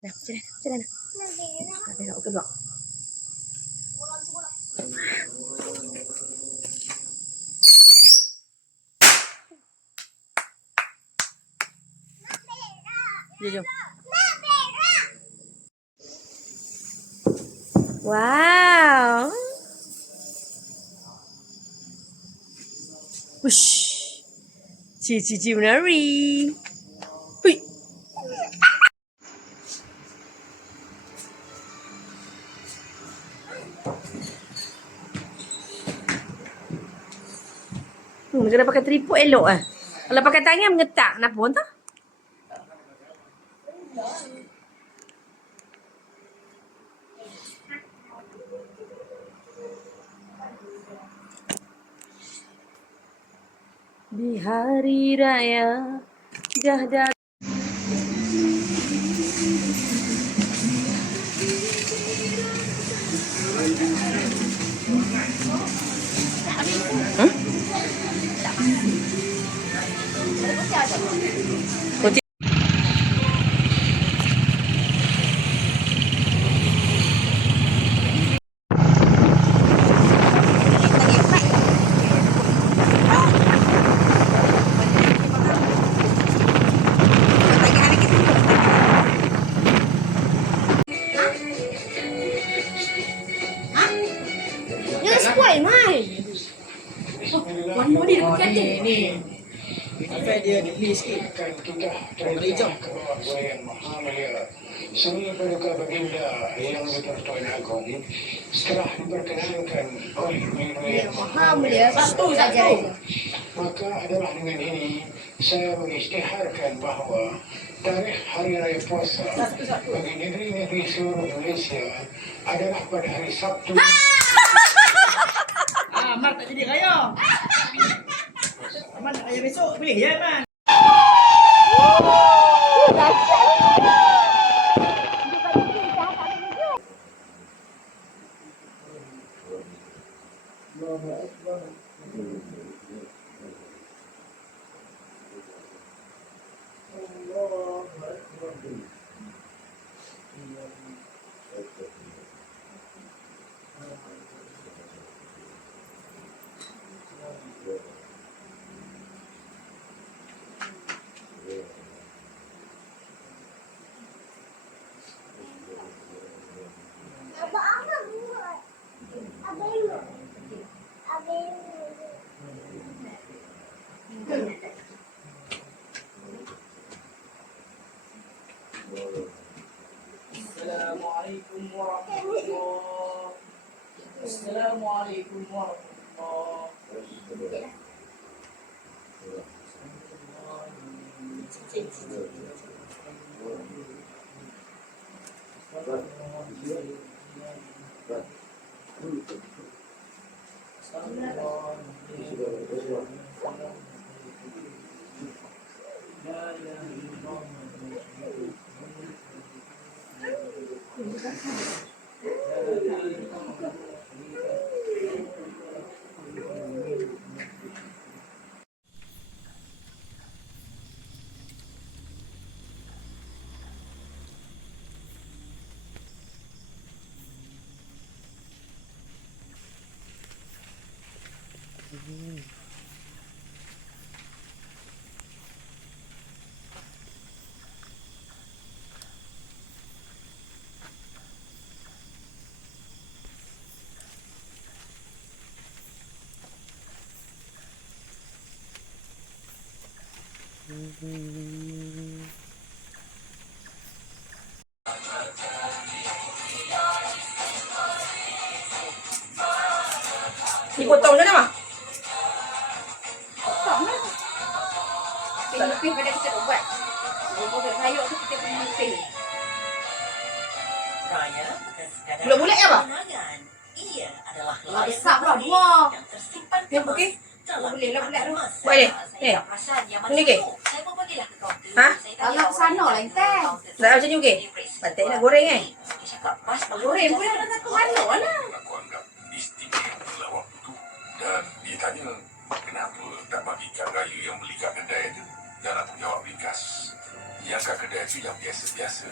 Dah, macam mana? Tengok ke blok. Jom. Wow. Wush. Cici menari. Hui. Kena pakai tripod elok ah. Kalau pakai tangan mengetak, kenapa pun tu? Di hari raya dah datang. Spoil mai. Warna dia dekat ni. Sampai dia dibeli sikit. Warna hijau. Semua penduduk baginda yang bertuan agung setelah diperkenankan oleh Yang Maha Mulia Satu saja. maka adalah dengan ini saya mengisytiharkan bahawa tarikh Hari Raya Puasa bagi negeri-negeri seluruh Malaysia adalah pada hari Sabtu. Mar tak jadi raya. Aman nak raya besok boleh ya, Man? Assalamualaikum warahmatullahi. Assalamualaikum warahmatullahi. Ni potong macam mana? Lebih pada kita nak buat. Kalau sayur tu kita perlu pay. Raya bukan sekadar Bulat-bulat ke apa? kenangan. Ia adalah Kalau besar pula dua. yang tersimpan Yang kemas okey? dalam Boleh lah bulat tu. masa. Boleh. Saya tak perasan yang mana Ni okey? tu. Saya pun bagilah ke kaunter. Ha? Saya tanya Kalau orang sana lah, yang Intan. kaunter Tak macam ni okey? tu. Patut nak goreng kan? Dia cakap pas Goreng pun dah tak mana lah. Aku anggap istimewa lah waktu tu. Dan dia tanya, kenapa tak bagi ikan raya yang beli kat kedai tu? Dan aku jawab ringkas, yang kat kedai tu yang biasa-biasa.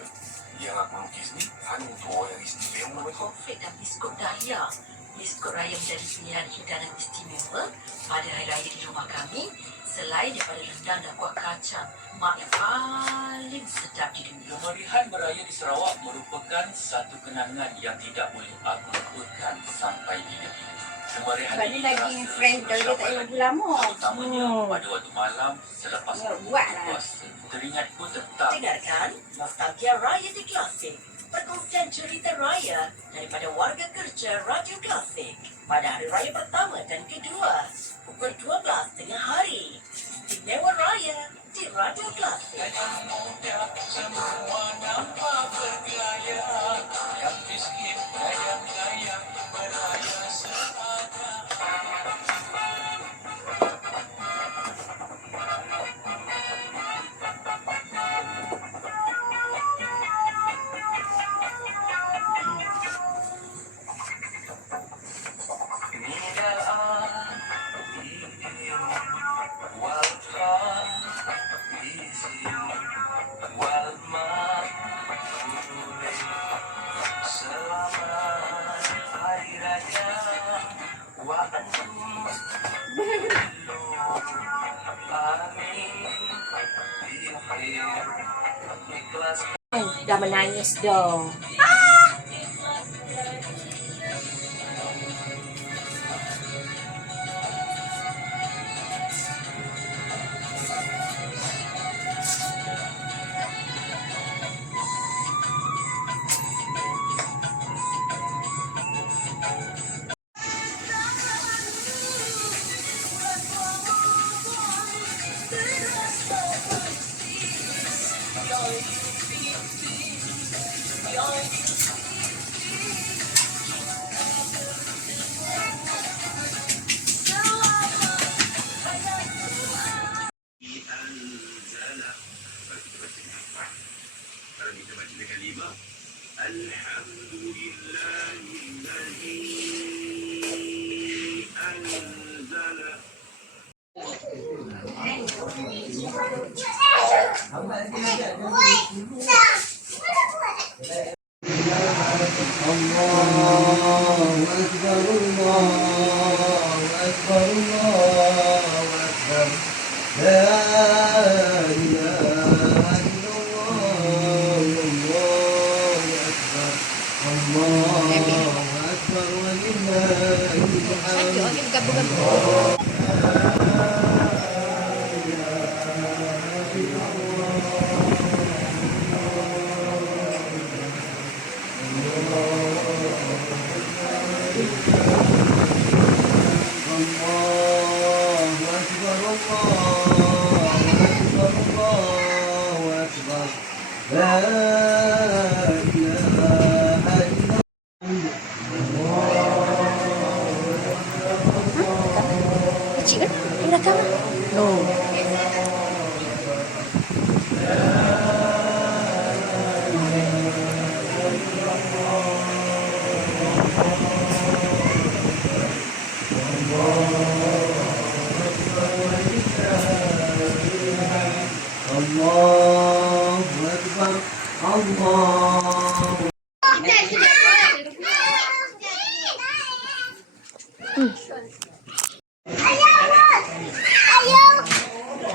Yang aku lukis ni hanya untuk orang yang istimewa betul. Konflik dan biskut dahlia. Biskut raya menjadi pilihan hidangan istimewa pada hari raya di rumah kami. Selain daripada rendang dan kuah kacang, mak yang paling sedap di dunia. Kemeriahan beraya di Sarawak merupakan satu kenangan yang tidak boleh aku lupakan sampai bila-bila. Kemeriahan Sebab ni lagi friend kalau dia tak jumpa lama. Terutamanya pada waktu malam selepas Buat lah. puasa. Teringatku tentang Dengarkan Nostalgia Raya di Klasik. Perkongsian cerita raya daripada warga kerja Radio Klasik pada hari raya pertama dan kedua pukul 12 tengah hari. Istimewa Raya di Radio Klasik. Dah menangis dah. Kalau kita baca dengan 5, Alhamdulillahilladzi anzala. Saja orang bergabung-gabung. Kecil kan? Dia datang lah. No. Allahu Akbar. Allah.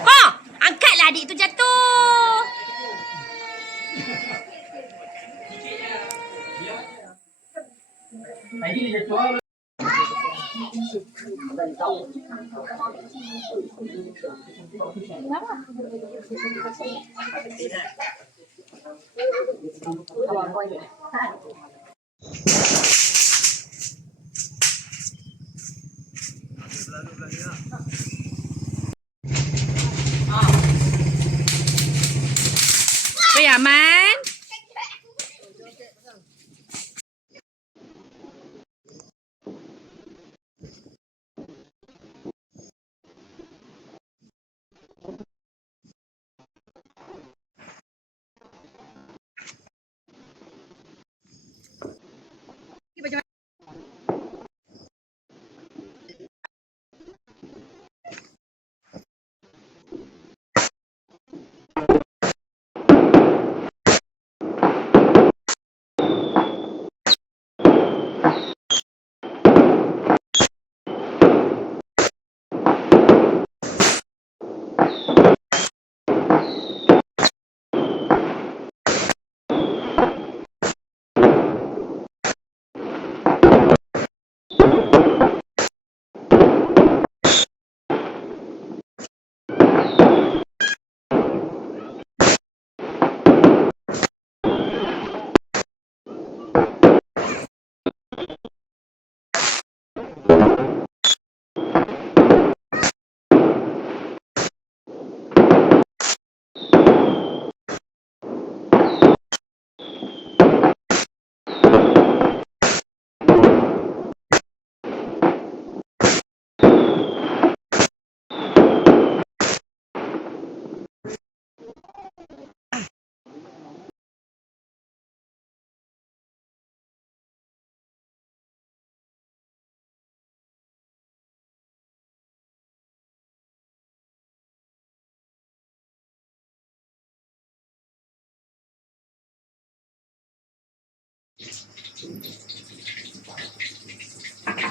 Ha! Angkatlah adik tu jatuh. Oi, aman.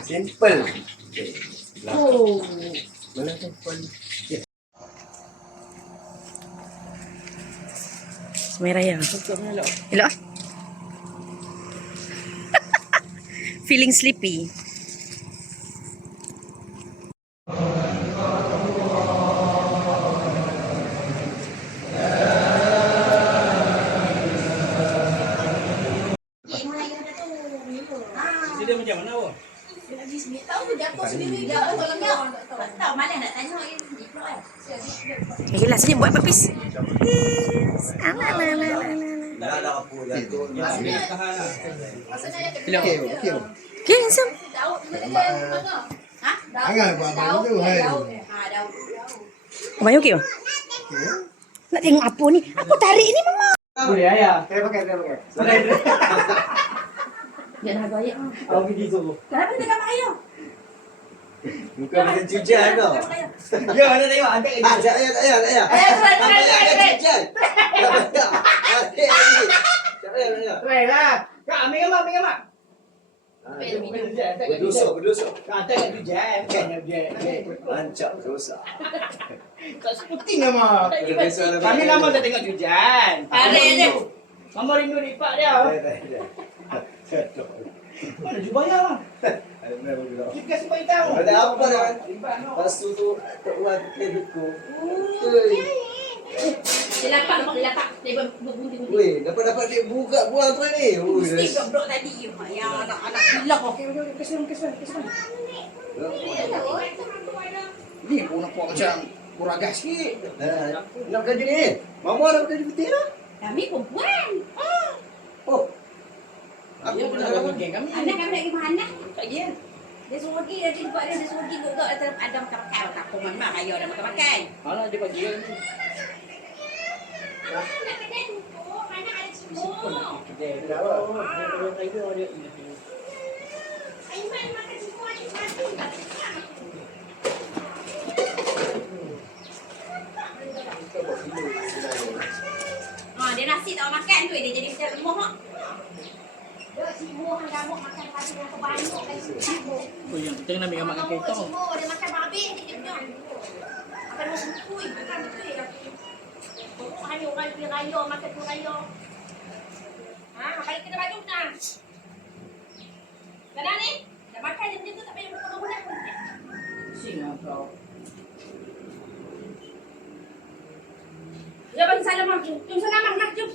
Simple. Oh. Mana simple? Merah ya. Elok. Feeling sleepy. Dia macam mana awak? Tahu mana nak tanya lagi di blog kan. Yelah, sini buat papis. Dah apa jatuh. Tahan lah. Okay, handsome. Jangan buat apa tu, hai. Abang okey, bang? Nak tengok apa ni? Apa tarik ni, Mama? Boleh ayah. Saya pakai. Pakai. Dia dah gaya. Awak pergi tu. Kenapa dia gambar ayah? Bukan macam cucian tau. Ya, nak tengok. Antek lagi. Tak payah. Baik lah. Kak, ambil gambar. Berdosok. Kak, antek kat cucian. Lancap dosa. Tak seperti nama. Kami lama tak tengok cucian. Tarik je. Mama rindu lipat dia. Mana jubahnya lah. Kita kasih bagi tahu. Ada apa dah? Lipat no. Lepas tu tak buat keduku. Dia lapak. Dia berbunting-bunting. Weh, dapat dia buka buang apa ni? Mesti blok tadi yang anak hilang. Okey, kesal. Ni pun nampak macam kuragas sikit. Nak kerja ni? Mama nak kerja putih dah. Kami perempuan. Oh. Aku pernah dapat geng kami. Anak kami lagi mana? Tak dia. Dia suruh pergi, dia buat dia suruh pergi duduk ada makan-makan. Tak apa memang ayah ada makan-makan. Alah dia bagi dia. Nak kedai tutup, mana ada semua. Kedai. Dia tiger dia. Aiman makan semua ada satu. Dia nasi tak makan tu dia jadi macam lemah mak. Dia sibuk hang gamuk makan pagi yang banyak kan sibuk. Oh yang kita kena ambil makan kereta. Sibuk dia makan habis dia punya. Akan mau sempui bukan betul. Pokok hanya orang pergi raya makan tu raya. Balik kena baju dah. Kenapa ni? Dah makan dia macam tu tak payah buka-buka pun. Sing lah kau. Dia bagi salam mak. Jom salam mak. Jom.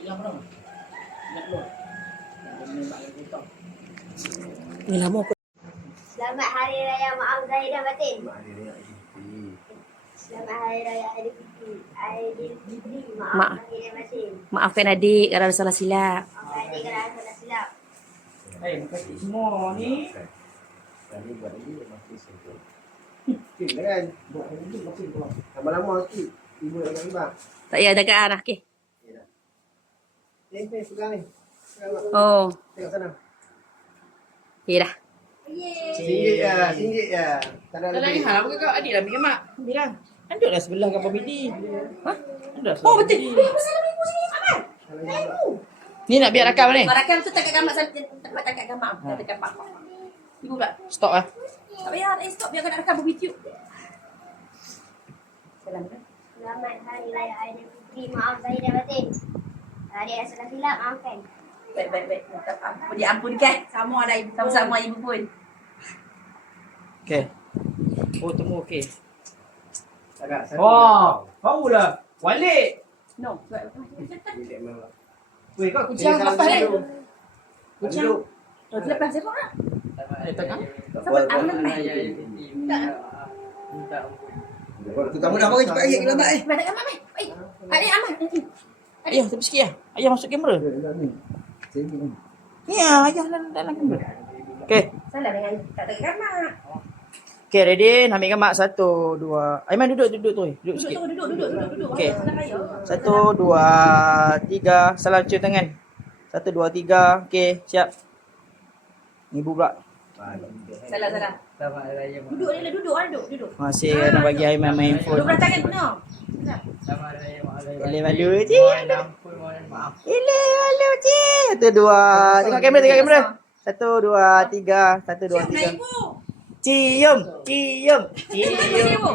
Hilang berapa? Nak keluar. Ni lama aku. Selamat Hari Raya Maaf Zahir dan Batin. Selamat Hari Raya Aidilfitri. Maaf Zahir dan Batin. Maafkan adik kalau ada salah silap. Maafkan adik kalau ada salah silap. Makasih semua ni. Tadi buat lagi masih sentuh. Okey, kan? Buat lagi masih keluar. Lama-lama sikit. Ibu nak gambar. Tak payah dekat arah. Okay. Ni pegang ni. Oh. Tengok sana. Okay dah. RM1 ya. Tak ada Tak lebih. lain hal apa kau adik lah ambil mak. Bilang. Anduk lah sebelah kapal bidi. Ha? Anduk. Oh betul. Ni nak biar rakam ni. Rakam tu takat gambar sampai tempat takat gambar. Dekat pak. Ibu pula. Stop lah. Tak payah stop biar kena rakam YouTube. Salam kan. Selamat Hari Raya Aidilfitri. Maaf Zahir dan Batin. Adik ada salah silap, maafkan. Baik. Apa diampunkan. Sama-sama ibu pun. Okey. Oh temu okey. Agak satu. Oh, kau lah. Walik. No. Weh kau kucing lepas ni. Kucing. Oh, lepas siapa nak? Tengah. Tu kamu dah bagi cepat lagi kita lambat Mana gambar mai? Adik aman. Ayah tepi sikit lah. Ayah masuk kamera. Ni ah, ayah dalam kamera. Okey. Salah dengan tak ada gambar. Okey, ready? Nak ambil gambar. 1, 2. Aiman duduk tu. Duduk sikit. Duduk. Okey. 1, 2, 3. Salam cium tangan. 1, 2, 3. Okey, siap. Ni ibu pula. Salah. Selamat Hari Raya. Duduk dia lah, duduk. Terima kasih kerana bagi Aiman main phone. 12 tangan penuh. Selamat Hari Raya. Boleh malu je. Ile, halo cik. 1, 2. Tengok kamera, tengok kamera. 1, 2, 3. 1, 2, 3. Cium, cium, cium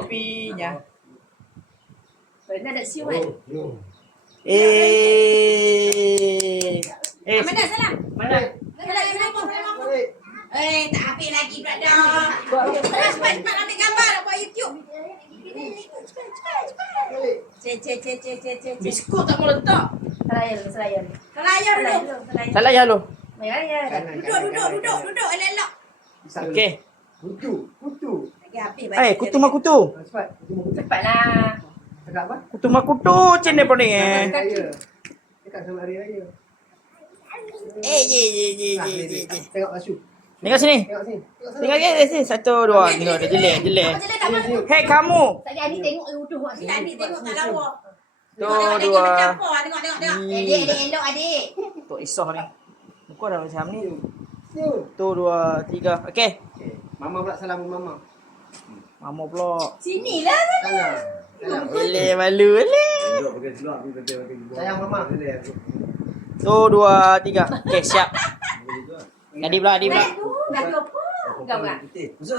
pipinya. Pernah ada siu kan? Mana salam? Mana? Tak ambil lagi brother. Cepat ambil gambar buat YouTube. Cek. Biskut tak mau letak. Selayan. Layar dulu. Salah ya lo. Ya. Duduk elok-elok. Okey. Kutu. Lagi habis Kutu mak kutu. Cepat. Cepatlah. Cakap apa? Kutu mak kutu channel pun ni. Raya. Cakap sama hari raya. Ye. Tengok Asyuk. Tengok sini. Tengok sini. Tengok sini. 1, 2. Tengok dia jelek. Hei kamu. Tadi adik tengok uduh kat sini. Adik tengok kat lawa. 1, 2. Campur. Tengok. Adik elok adik. Tok Isah ni. Muka dah macam ni. Yuk. 1, 2, 3. Okey. Mama pula salam mama. Mama pula. Sinilah. Salam. Eleh malu eleh. Sayang mama. 1, 2, 3. Okey, siap. Adi pula. Dah apa? Gambar. Masuk.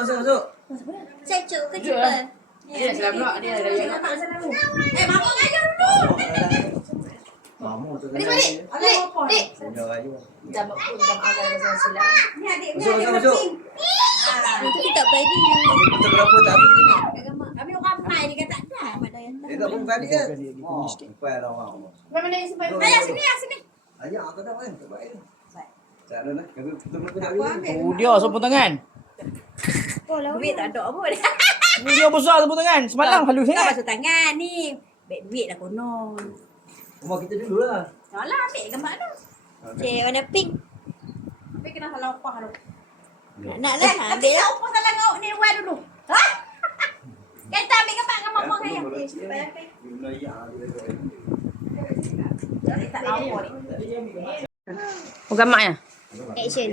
Saya ke jumpa. Dia salam pula. Dia ada yang Mama ngajar dulu. Mama tu Balik. Dik. dah agak pasal silap. Ni adik ni. Masuk. Itu tak bagi. Betul berapa tadi? Kami orang ramai dia kata dah. Pada yang Dia tak pun balik ke? Oh, supaya dah orang. Mana yang sebab Ayah sini. Ayah aku dah main. Tak baik. Tak ada lah. Kami betul berapa tak Aku boleh. ambil. Dia sampun tangan. Duit tak ada apa dia. Dia besar sampun tangan. Semalam halus Tak sangat. basuh tangan ni. Baik duit dah konon. Rumah kita dulu lah. Salah ambil gambar tu. Cik warna pink. Tapi kena salah upah tu. Nak lah ambil lah upah salah ngau ni luar dulu. Ha? Kita ambil gambar dengan mama saya. Tak lama ni. gambarnya? Action.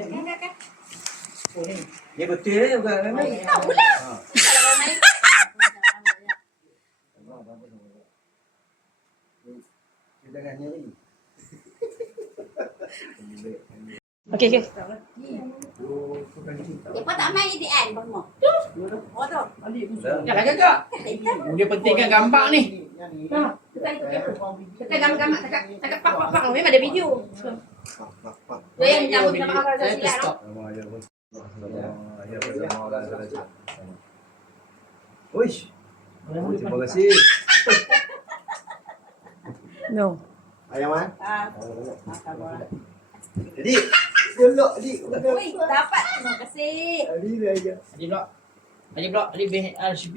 Dia betul bukan kan? Tahu lah. Kalau main. Jangan nyari. Okey. Lepas tak main EDN semua. Oh tu. Jangan kakak. Dia pentingkan gambar ni. Kita gambar cakap pak memang ada video. Dia yang cabut sama akal silap tu. Uish. Terima kasih. No. Ayam man. Jadi, Elok dik. oi, dapat. Terima kasih. Adi pula. Adi BHRCP.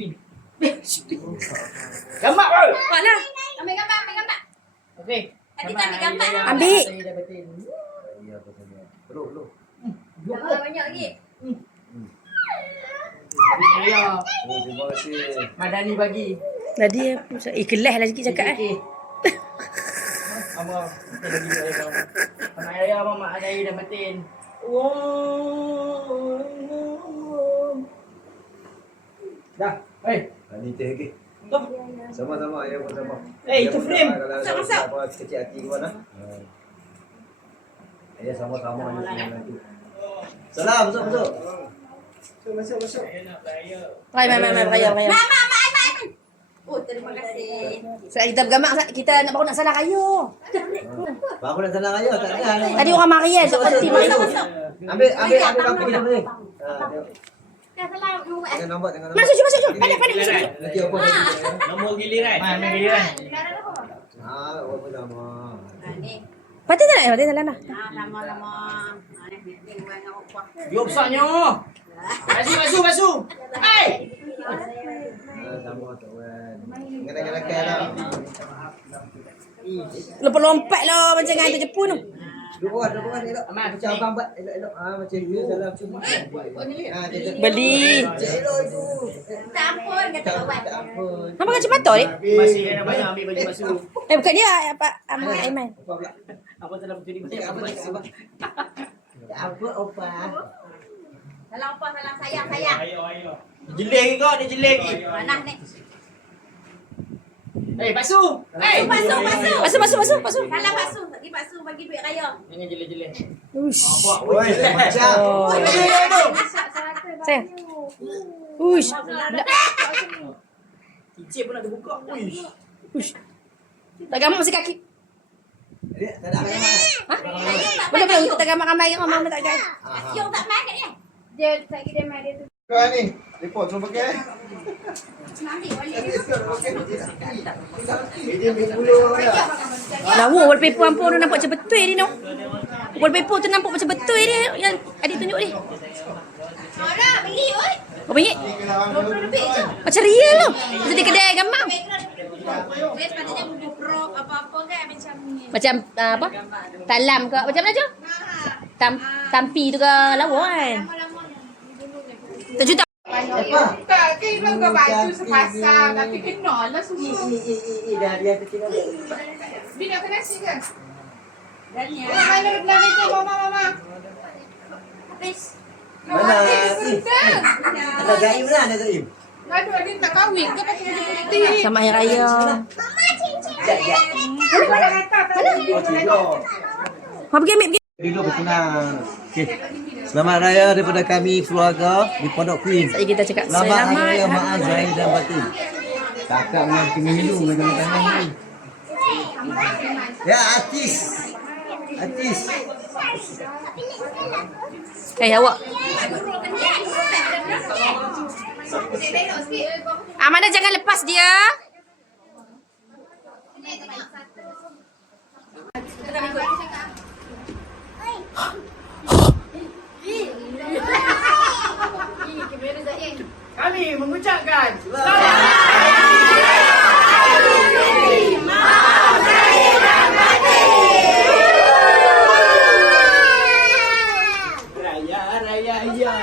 Gambar kau. Paklah. Ambil gambar. Okey. Adik tak ambil gambar. Ambil. Belum. Gambar banyak lagi. Ya. Oh, terima kasih. Madani bagi. Tadi kelas lah sikit cakap Mama, kita bagi ayah kamu. Anak ayah mama ada ayah dah batin. Dah. Ni teh lagi. Sama-sama ayah pun sama. Itu frame. Masuk. Kecil hati kau mana? Ayah sama-sama nanti. Salam, masuk. Masuk. Raya. Mama. Oh, terima kasih. Sebab kita bergambar, kita nak baru nak salah raya. Baru nak senang ayah tak ada. Tadi orang marian tak penting masuk. Ambil kampung kita boleh. Dah salah buat. Jangan nampak jangan nampak. Masuk. Pandai masuk. Nanti apa? Nombor giliran. Mana giliran? Apa nama? Ni. Patut tak nak? Patut tak lama. Lama-lama. Ni buat dengan upah. Dia besarnya. Basuh. Hai. Sama tuan. Kena-kena lah. Lompat lah macam dengan tu Jepun tu. Dua elok. Macam abang buat elok. Macam dia salam cuma. Beli. Elok itu. Tak ampun kata buat. Tak apa. Nampak macam patut ni? Masih kena banyak ambil baju basuh. Bukan dia apa Aiman. Apa telah mencuri Apa tak apa opa. Salah upah, salah sayang. Jelek kau, dia jelek lagi. Mana ni? Basuh. Basuh. Masuk. Salah basuh. Bagi bakso, bagi duit raya. Jangan jelek-jelek. Uish. Oi, macam. Sayang. Uish. Cicit pun nak terbuka. Uish. Uish. Tak gambar masih kaki. Dia tak ada apa-apa. Boleh untuk tak gambar ramai orang mama tak ada. Yang tak makan dia. Dia tak kira mai dia tu. Kau ni, report terus pakai. Nanti balik. Ini minggu Lawa wallpaper ampun tu nampak macam betul dia no. Wallpaper tu nampak macam betul dia yang adik tunjuk ni. Orang beli oi. Berapa ringgit? 20 lebih je. Macam real tu. Macam di kedai gambar. Dia sepatutnya bubrok apa-apa kan macam ni. Macam apa? Talam ke macam mana tu? Tampi tu ke lawa kan. Tak juta. Tak, kena kau baju sepasang tapi kena lah semua. dah dia terkena. Dia nak kena nasi ke? Dania. Mana belah ni tu mama. Habis. Mana? Ada Zaim lah, ada Zaim. Aduh, dia tak kahwin ke pakai baju putih? Sama hari raya. Kau pergi ambil pergi. Dulu bersenang. Okey. Selamat raya daripada kami keluarga di Pondok Queen. Saya kita cakap Selamat Hari Raya selamat. Mak Zahir dan Batin. Kakak dengan pemilu dengan tangan ni. Ya, artis. Artis. Awak. Mana jangan lepas dia. Kami mengucapkan Raya, raya, ya.